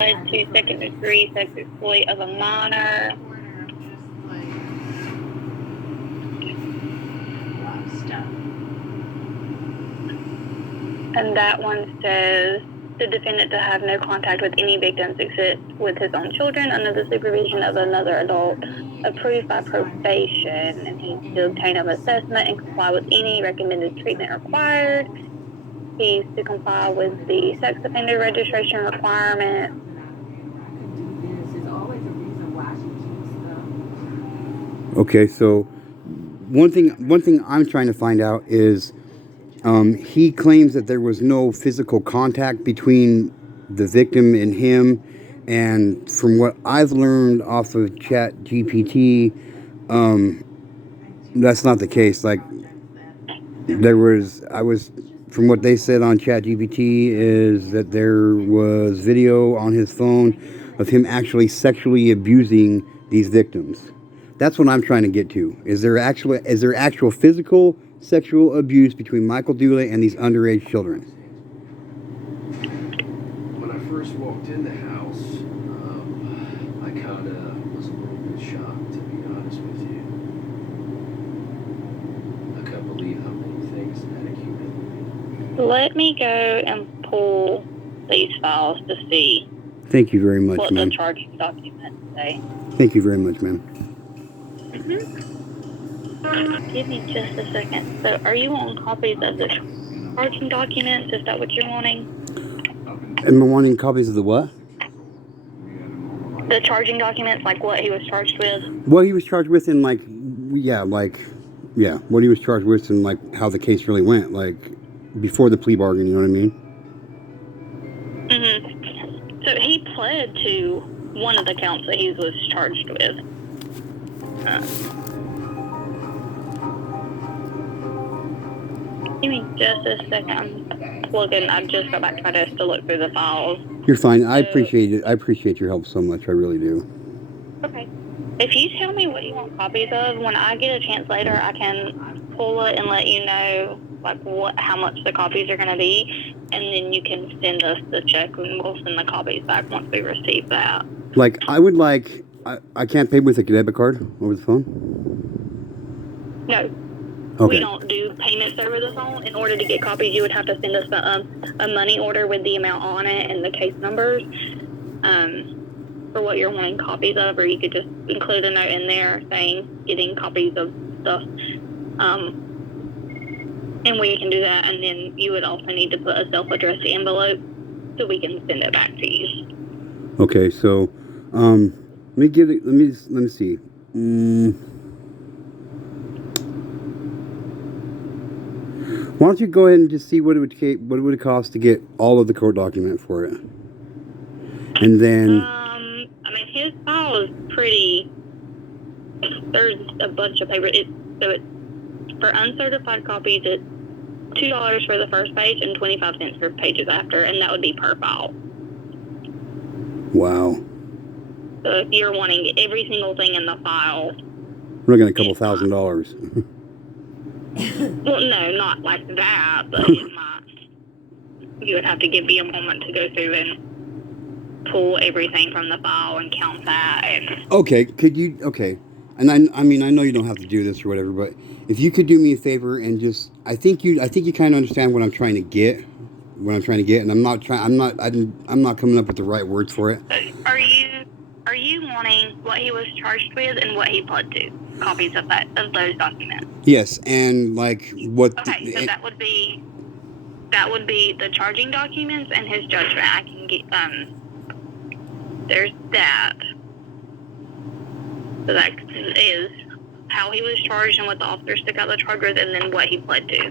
to second-degree sexual exploit of a minor. And that one says the defendant to have no contact with any victims except with his own children under the supervision of another adult approved by probation, and he's to obtain an assessment and comply with any recommended treatment required. He's to comply with the sex offender registration requirement. Okay, so one thing I'm trying to find out is he claims that there was no physical contact between the victim and him, and from what I've learned off of ChatGPT, that's not the case. Like from what they said on ChatGPT is that there was video on his phone of him actually sexually abusing these victims. That's what I'm trying to get to. Is there actual physical sexual abuse between Michael Dooley and these underage children? When I first walked in the house, I kind of was a little bit shocked, to be honest with you. I couldn't believe how many things had accumulated. Let me go and pull these files to see. Thank you very much, what ma'am. the charging documents say. Thank you very much, ma'am. Give me just a second. So, are you wanting copies of the charging documents? Is that what you're wanting? Am I wanting copies of the what? The charging documents, like what he was charged with? What he was charged with, and what he was charged with, and like how the case really went, like before the plea bargain. You know what I mean? So he pled to one of the counts that he was charged with. Give me just a second. I'm looking. I just got back to look through the files. You're fine. I appreciate it. I appreciate your help so much. I really do. Okay. If you tell me what you want copies of, when I get a chance later, I can pull it and let you know how much the copies are going to be, and then you can send us the check and we'll send the copies back once we receive that. Like, I would like, I can't pay with a debit card over the phone? No. Okay. We don't do payments over the phone. In order to get copies, you would have to send us a money order with the amount on it and the case numbers for what you're wanting copies of, or you could just include a note in there saying getting copies of stuff. And we can do that, and then you would also need to put a self-addressed envelope so we can send it back to you. Okay, so let me see. Why don't you go ahead and just see what it would cost to get all of the court document for it, and then. His file is pretty. There's a bunch of paper. It's for uncertified copies. It's $2 for the first page and 25 cents for pages after, and that would be per file. Wow. So if you're wanting every single thing in the file, we're looking at a couple $1,000. Well, no, not like that, but it might. You would have to give me a moment to go through and pull everything from the file and count that. Okay, and I know you don't have to do this or whatever, but if you could do me a favor and just, I think you kind of understand what I'm trying to get, and I'm not coming up with the right words for it. Are you wanting what he was charged with and what he pled to? Copies of those documents? Yes, and like what? Okay, so that would be the charging documents and his judgment. I can get there's that. So that is how he was charged and what the officer stuck out the charge with, and then what he pled to.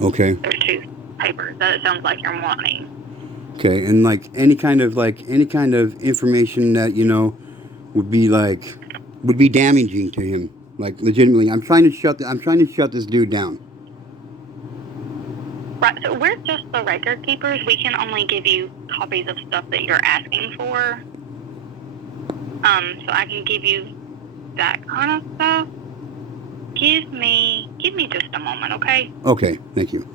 Okay. There's two papers that it sounds like you're wanting. Okay, and like any kind of information that would be damaging to him, like legitimately. I'm trying to shut this dude down. Right, so we're just the record keepers. We can only give you copies of stuff that you're asking for. So I can give you that kind of stuff. Give me just a moment, okay? Okay, thank you.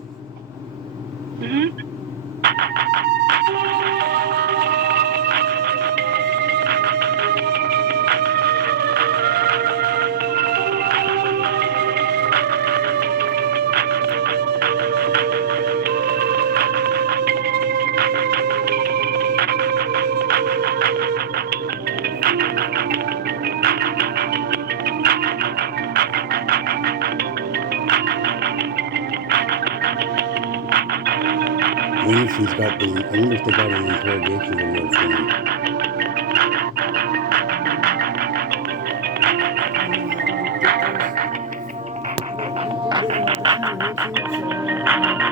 wonder if he's got the. I wonder if they got an interrogation video for him. We'll give him the opportunity. We'll see. So,